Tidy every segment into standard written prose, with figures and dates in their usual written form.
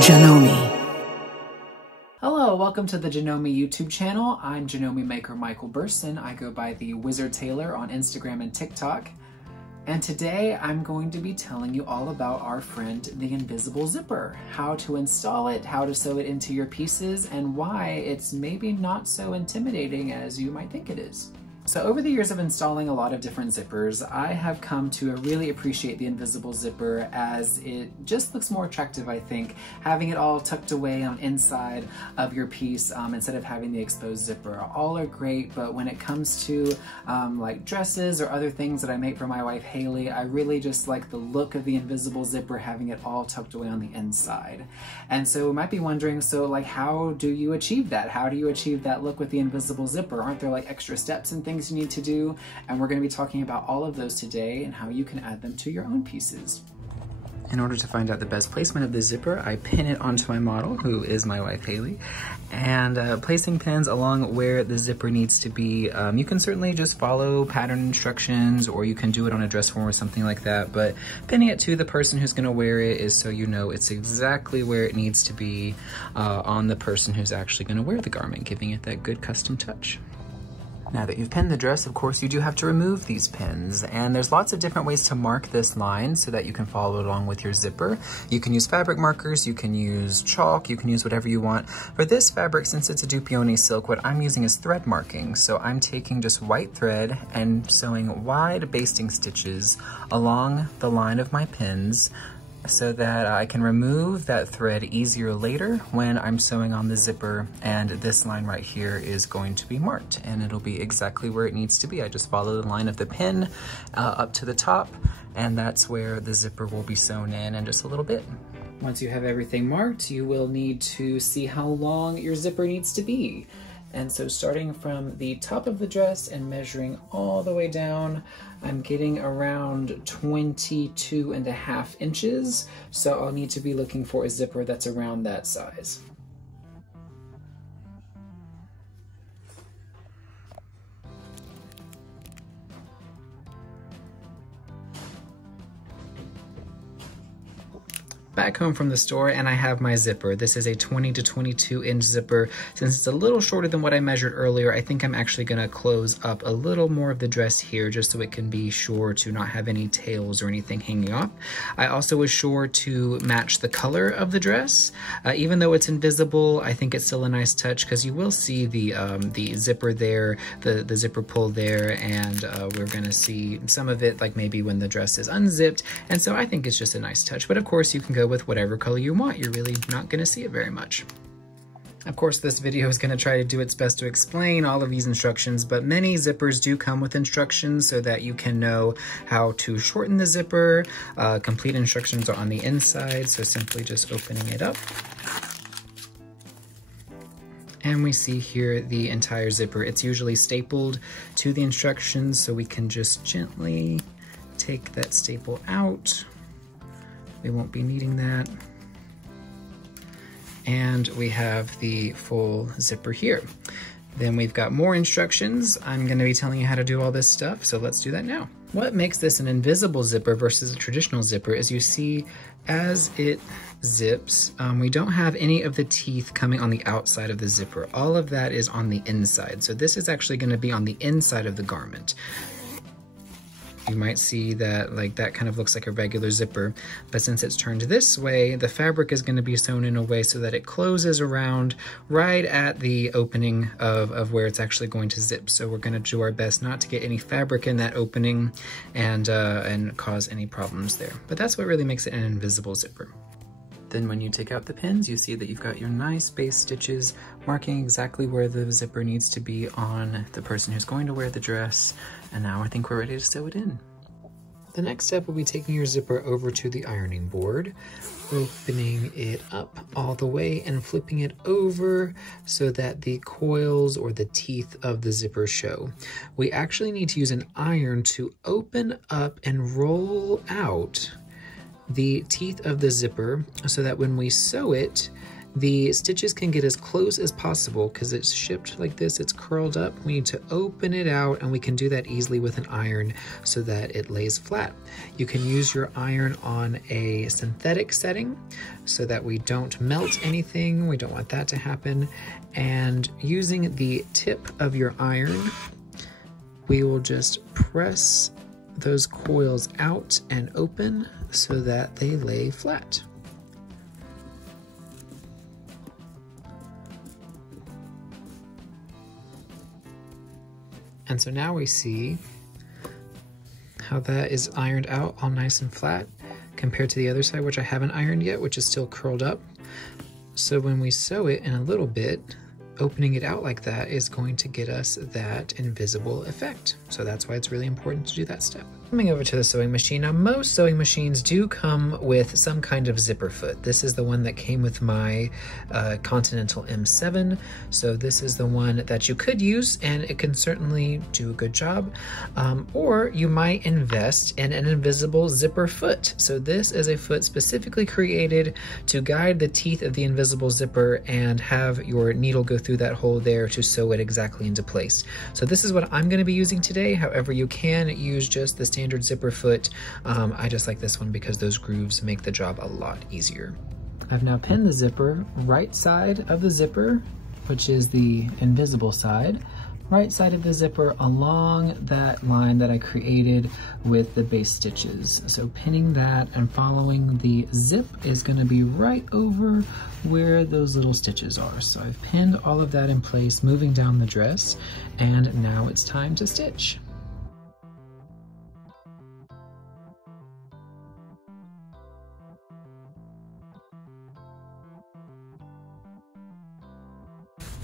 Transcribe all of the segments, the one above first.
Janome. Hello, welcome to the Janome YouTube channel. I'm Janome Maker Micheal Burson. I go by the Wizard Tailor on Instagram and TikTok. And today I'm going to be telling you all about our friend, the invisible zipper. How to install it, how to sew it into your pieces, and why it's maybe not so intimidating as you might think it is. So over the years of installing a lot of different zippers, I have come to really appreciate the invisible zipper as it just looks more attractive, I think, having it all tucked away on inside of your piece instead of having the exposed zipper. All are great, but when it comes to like dresses or other things that I make for my wife Haley, I really just like the look of the invisible zipper, having it all tucked away on the inside. And so you might be wondering, so like how do you achieve that? How do you achieve that look with the invisible zipper? Aren't there like extra steps and things you need to do? And we're going to be talking about all of those today and how you can add them to your own pieces. In order to find out the best placement of the zipper, I pin it onto my model, who is my wife Haley, and placing pins along where the zipper needs to be. You can certainly just follow pattern instructions, or you can do it on a dress form or something like that, but pinning it to the person who's going to wear it is so you know it's exactly where it needs to be on the person who's actually going to wear the garment, giving it that good custom touch. Now that you've pinned the dress, of course, you do have to remove these pins, and there's lots of different ways to mark this line so that you can follow along with your zipper. You can use fabric markers, you can use chalk, you can use whatever you want. For this fabric, since it's a Dupioni silk, what I'm using is thread marking. So I'm taking just white thread and sewing wide basting stitches along the line of my pins, so that I can remove that thread easier later when I'm sewing on the zipper. And this line right here is going to be marked, and it'll be exactly where it needs to be. I just follow the line of the pin up to the top, and that's where the zipper will be sewn in just a little bit. Once you have everything marked, you will need to see how long your zipper needs to be. And so starting from the top of the dress and measuring all the way down, I'm getting around 22.5 inches. So I'll need to be looking for a zipper that's around that size. Back home from the store, and I have my zipper. This is a 20 to 22 inch zipper. Since it's a little shorter than what I measured earlier, I think I'm actually gonna close up a little more of the dress here just so it can be sure to not have any tails or anything hanging off. I also was sure to match the color of the dress. Even though it's invisible, I think it's still a nice touch because you will see the zipper there, the zipper pull there, and we're gonna see some of it like maybe when the dress is unzipped. And so I think it's just a nice touch. But of course you can go with whatever color you want. You're really not going to see it very much. Of course, this video is going to try to do its best to explain all of these instructions, but many zippers do come with instructions so that you can know how to shorten the zipper. Complete instructions are on the inside, so simply just opening it up. And we see here the entire zipper. It's usually stapled to the instructions, so we can just gently take that staple out. We won't be needing that. And we have the full zipper here. Then we've got more instructions. I'm going to be telling you how to do all this stuff, so let's do that now. What makes this an invisible zipper versus a traditional zipper is you see as it zips, we don't have any of the teeth coming on the outside of the zipper. All of that is on the inside. So this is actually going to be on the inside of the garment. You might see that like that kind of looks like a regular zipper, but since it's turned this way, the fabric is going to be sewn in a way so that it closes around right at the opening of where it's actually going to zip. So we're going to do our best not to get any fabric in that opening and cause any problems there. But that's what really makes it an invisible zipper. Then when you take out the pins, you see that you've got your nice base stitches marking exactly where the zipper needs to be on the person who's going to wear the dress. And now I think we're ready to sew it in. The next step will be taking your zipper over to the ironing board, opening it up all the way and flipping it over so that the coils or the teeth of the zipper show. We actually need to use an iron to open up and roll out the teeth of the zipper so that when we sew it, the stitches can get as close as possible because it's shipped like this, it's curled up. We need to open it out, and we can do that easily with an iron so that it lays flat. You can use your iron on a synthetic setting so that we don't melt anything. We don't want that to happen. And using the tip of your iron, we will just press those coils out and open so that they lay flat. And so now we see how that is ironed out all nice and flat compared to the other side, which I haven't ironed yet, which is still curled up. So when we sew it in a little bit, opening it out like that is going to get us that invisible effect. So that's why it's really important to do that step. Coming over to the sewing machine. Now, most sewing machines do come with some kind of zipper foot. This is the one that came with my Continental M7. So this is the one that you could use, and it can certainly do a good job. Or you might invest in an invisible zipper foot. So this is a foot specifically created to guide the teeth of the invisible zipper and have your needle go through that hole there to sew it exactly into place. So this is what I'm going to be using today. However, you can use just the standard zipper foot. I just like this one because those grooves make the job a lot easier. I've now pinned the zipper right side of the zipper, which is the invisible side, right side of the zipper along that line that I created with the base stitches. So pinning that and following the zip is going to be right over where those little stitches are. So I've pinned all of that in place, moving down the dress, and now it's time to stitch.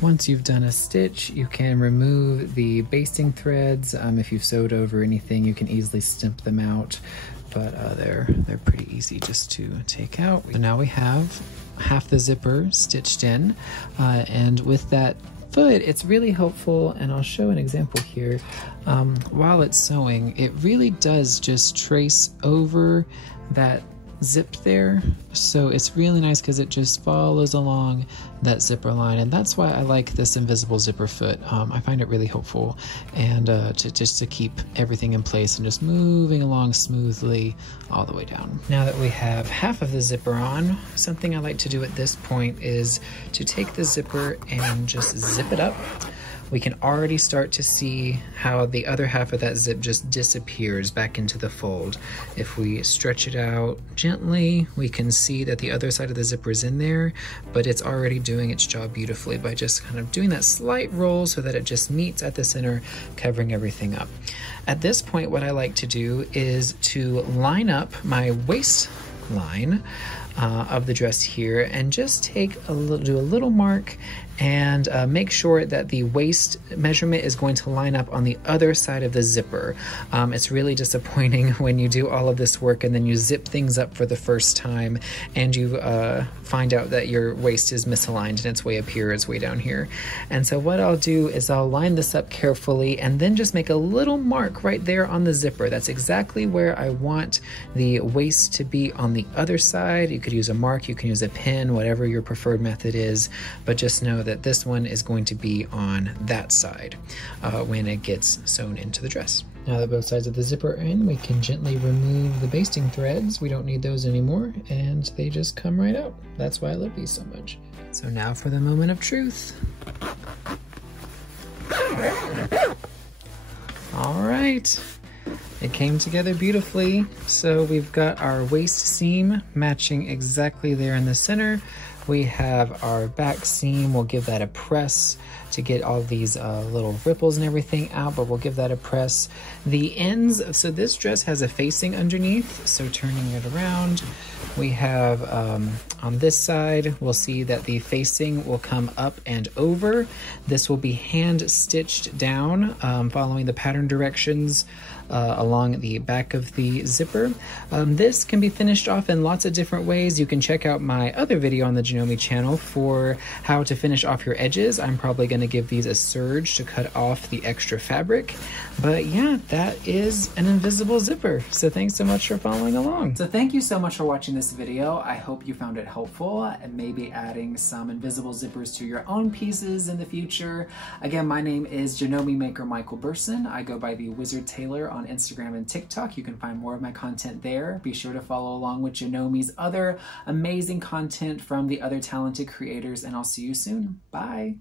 Once you've done a stitch, you can remove the basting threads. If you've sewed over anything, you can easily snip them out, but they're pretty easy just to take out. So now we have half the zipper stitched in, and with that foot, it's really helpful, and I'll show an example here. While it's sewing, it really does just trace over that zip there, so it's really nice because it just follows along that zipper line, and that's why I like this invisible zipper foot. I find it really helpful, and to keep everything in place and just moving along smoothly all the way down. Now that we have half of the zipper on, something I like to do at this point is to take the zipper and just zip it up. We can already start to see how the other half of that zip just disappears back into the fold. If we stretch it out gently, we can see that the other side of the zipper is in there, but it's already doing its job beautifully by just kind of doing that slight roll so that it just meets at the center, covering everything up. At this point, what I like to do is to line up my waistline of the dress here and just do a little mark and make sure that the waist measurement is going to line up on the other side of the zipper. It's really disappointing when you do all of this work and then you zip things up for the first time and you find out that your waist is misaligned and it's way up here, it's way down here. And so what I'll do is I'll line this up carefully and then just make a little mark right there on the zipper. That's exactly where I want the waist to be on the other side. You could use a mark, you can use a pin, whatever your preferred method is, but just know that this one is going to be on that side when it gets sewn into the dress. Now that both sides of the zipper are in, we can gently remove the basting threads. We don't need those anymore, and they just come right out. That's why I love these so much. So now for the moment of truth. All right. It came together beautifully. So we've got our waist seam matching exactly there in the center. We have our back seam. We'll give that a press to get all these little ripples and everything out, but we'll give that a press. The ends, so this dress has a facing underneath, so turning it around, we have on this side, we'll see that the facing will come up and over. This will be hand stitched down, following the pattern directions along the back of the zipper. This can be finished off in lots of different ways. You can check out my other video on the Janome channel for how to finish off your edges. I'm probably going to give these a serge to cut off the extra fabric. But yeah, that is an invisible zipper. So thanks so much for following along. So thank you so much for watching this video. I hope you found it helpful and maybe adding some invisible zippers to your own pieces in the future. Again, my name is Janome Maker Micheal Burson. I go by the Wizard Tailor on Instagram and TikTok. You can find more of my content there. Be sure to follow along with Janome's other amazing content from the other talented creators, and I'll see you soon. Bye.